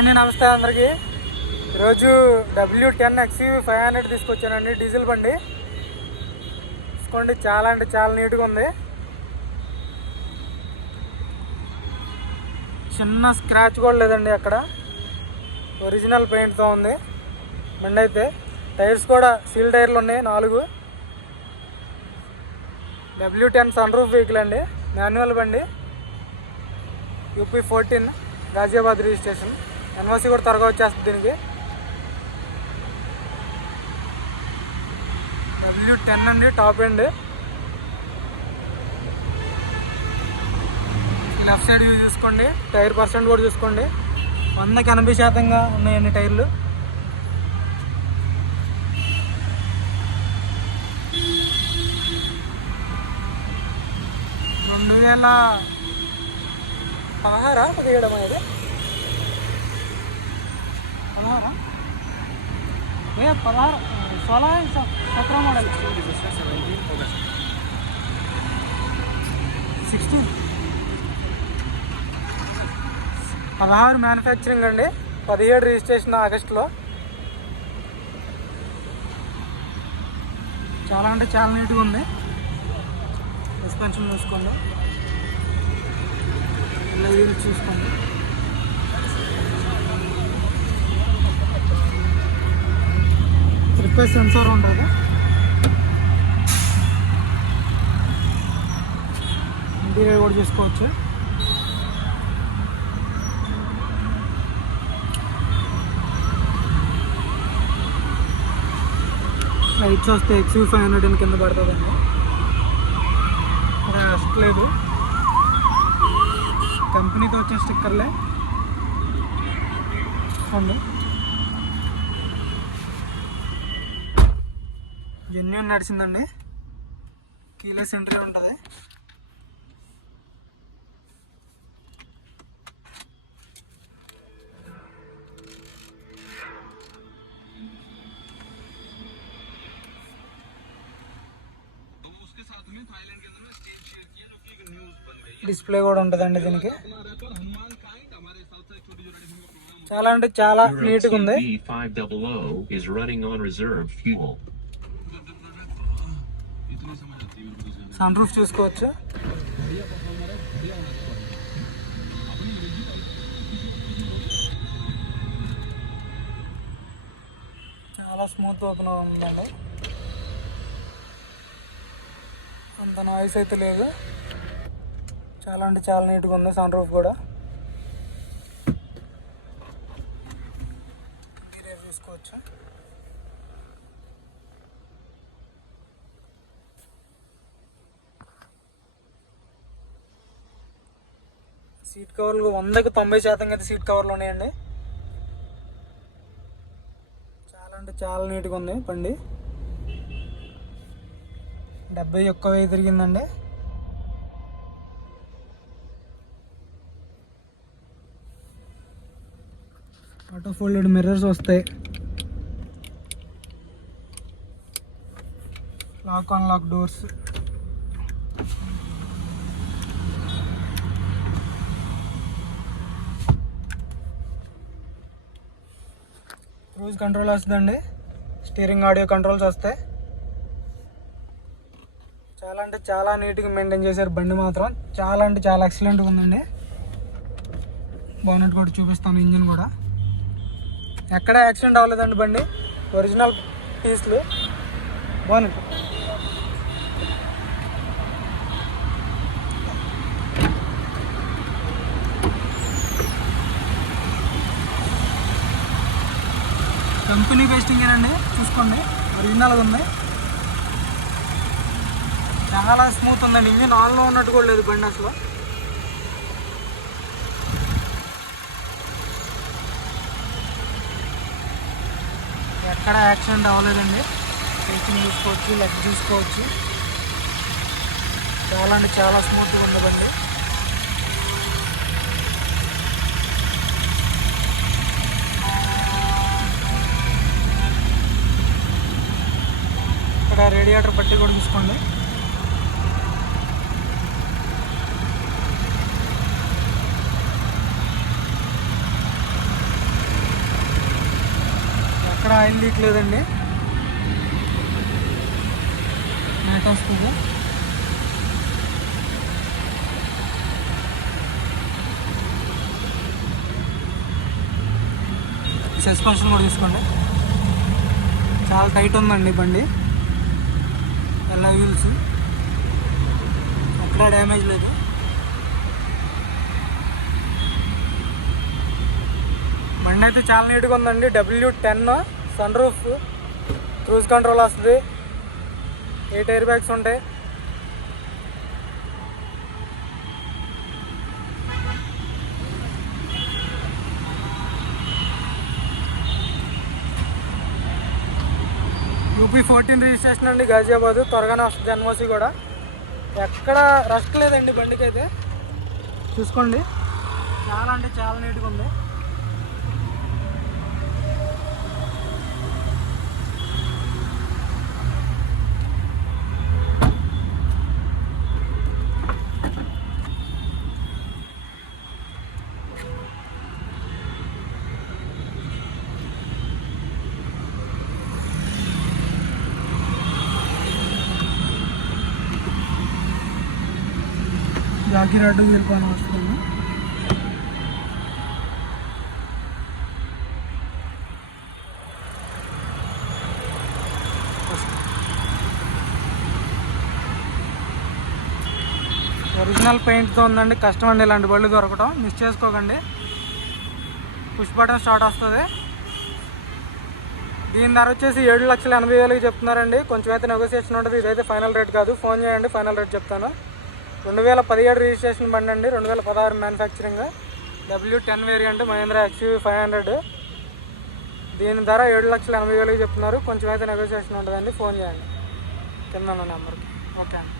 అండి నమస్తే అందరికి. ఈరోజు W ten X U five hundred తీసుకొచ్చానండి డీజిల్ బండి. తీసుకోండి చాలా అంటే చాలా నీట్గా ఉంది. చిన్న స్క్రాచ్ కూడా లేదండి అక్కడ. ఒరిజినల్ పెయింట్తో ఉంది. బండి అయితే. టైర్స్ కూడా సీల్ టైర్లు ఉన్నాయి నాలుగు. W ten sun roof vehicle అండి మాన్యువల్ బండి. U P fourteen Ghaziabad registration. N O C కూడా త్వరగా వచ్చేస్తుంది దీనికి. డబ్ల్యూ టెన్ అండి top end left side view చూసుకోండి టైర్ పర్సెంట్ కూడా చూసుకోండి. వందకి ఎనభై శాతంగా ఉన్నాయండి టైర్లు. రెండు వేల పదహారా పదిహేడమా ఇది? పదహారా ఏ పదహారు సోలా సత్రా మోడల్. సిక్స్టీన్ పదహారు మ్యానుఫ్యాక్చరింగ్ అండి. పదిహేడు రిజిస్ట్రేషన్ ఆగస్టులో. చాలా అంటే చాలా నీట్గా ఉంది. సస్పెన్షన్ చూసుకోండి. ఇలా చూసుకోండి. రిపేర్ సెన్సార్ ఉండదు ఇంటీరియర్ కూడా చూసుకోవచ్చు. లైట్స్ వస్తే ఎక్స్యూ ఫైవ్ హండ్రెడ్ అని కింద పడుతుందండి. రెస్ట్ లేదు. కంపెనీతో వచ్చే స్టిక్కర్లే అండి జెన్యున్ నడిచిందండి. కీలెస్ ఎంట్రీ ఉంటుంది. డిస్ప్లే కూడా ఉంటుందండి దీనికి. చాలా అంటే చాలా నీట్గా ఉంది. సన్ రూఫ్ చూసుకోవచ్చు? చాలా స్మూత్ ఓపెన్ ఉందండి. అంత నాయిస్ అయితే లేదు. చాలా అంటే చాలా నీట్గా ఉంది సన్ రూఫ్ కూడా. ఇంటీరియర్ చూసుకోవచ్చు? సీట్ కవర్లు వందకి తొంభై శాతం అయితే సీట్ కవర్లు ఉన్నాయండి. చాలా అంటే చాలా నీట్గా ఉంది బండి. డెబ్బై ఒక్క వెయ్యి తిరిగిందండి. ఆటో ఫోల్డెడ్ మిర్రర్స్ వస్తాయి. Lock on lock doors. Cruise control వస్తుందండి. స్టీరింగ్ ఆడియో కంట్రోల్స్ వస్తాయి. చాలా అంటే చాలా నీట్గా మెయింటైన్ చేశారు బండి మాత్రం. చాలా అంటే చాలా ఎక్సలెంట్గా ఉందండి. బాగున్నట్టు కూడా చూపిస్తాను ఇంజిన్ కూడా. ఎక్కడ యాక్సిడెంట్ అవ్వలేదండి బండి. ఒరిజినల్ పీస్లు. బాగున్నట్టు. కంపెనీ బెస్టింగేనండి చూసుకోండి. ఒరిజినల్గా ఉంది. చాలా స్మూత్ ఉందండి. ఇంజిన్ ఆన్లో ఉన్నట్టు కూడా లేదు బండి అసలు. ఎక్కడ యాక్సిడెంట్ అవ్వలేదండి. సీటింగ్ చూసుకోవచ్చు లెగ్ చూసుకోవచ్చు. చాలా అంటే చాలా స్మూత్గా ఉంది బండి. ఇక్కడ రేడియేటర్ పట్టి కూడా తీసుకోండి. ఎక్కడ ఆయిల్ లీక్ లేదండి. మ్యాట్ వస్తుంది సస్పెన్షన్ కూడా తీసుకోండి. చాలా టైట్ ఉందండి బండి. ఎలా వీల్స్? ఎక్కడా డ్యామేజ్ లేదు. బండి అయితే చాలా నీట్గా ఉందండి. W ten sun roof cruise control వస్తుంది. ఎయిట్ ఎయిర్ బ్యాగ్స్ ఉంటాయి. యూపీ ఫోర్టీన్ రిజిస్ట్రేషన్ అండి గాజియాబాద్ త్వరగానే వస్తుంది ఎన్ఓసి కూడా. ఎక్కడ రష్ లేదండి బండికి అయితే చూసుకోండి. చాలా అంటే చాలా నీట్గా ఉంది. మీరు అడ్డు వెళ్ళిపోయిన వస్తుంది ఒరిజినల్ పెయింట్తో ఉందండి. కష్టం అండి ఇలాంటి బళ్ళు దొరకటం. మిస్ చేసుకోకండి. పుష్ బటన్ స్టార్ట్ వస్తుంది. దీని ధర వచ్చేసి ఏడు లక్షల ఎనభై వేలకి చెప్తున్నారండి. కొంచెం అయితే నెగోసియేషన్ ఉంటుంది. ఇదైతే ఫైనల్ రేట్ కాదు. ఫోన్ చేయండి. ఫైనల్ రేట్ చెప్తాను. రెండు వేల పదిహేడు రిజిస్ట్రేషన్ బండి అండి రెండు వేల పదహారు manufacturing W ten variant Mahindra X U five hundred దీని ధర ఏడు లక్షల ఎనభై వేలకి చెప్తున్నారు. కొంచెం అయితే నెగోసియేషన్ ఉంటుందండి. ఫోన్ చేయండి. కింద నెంబర్కి ఓకే అండి.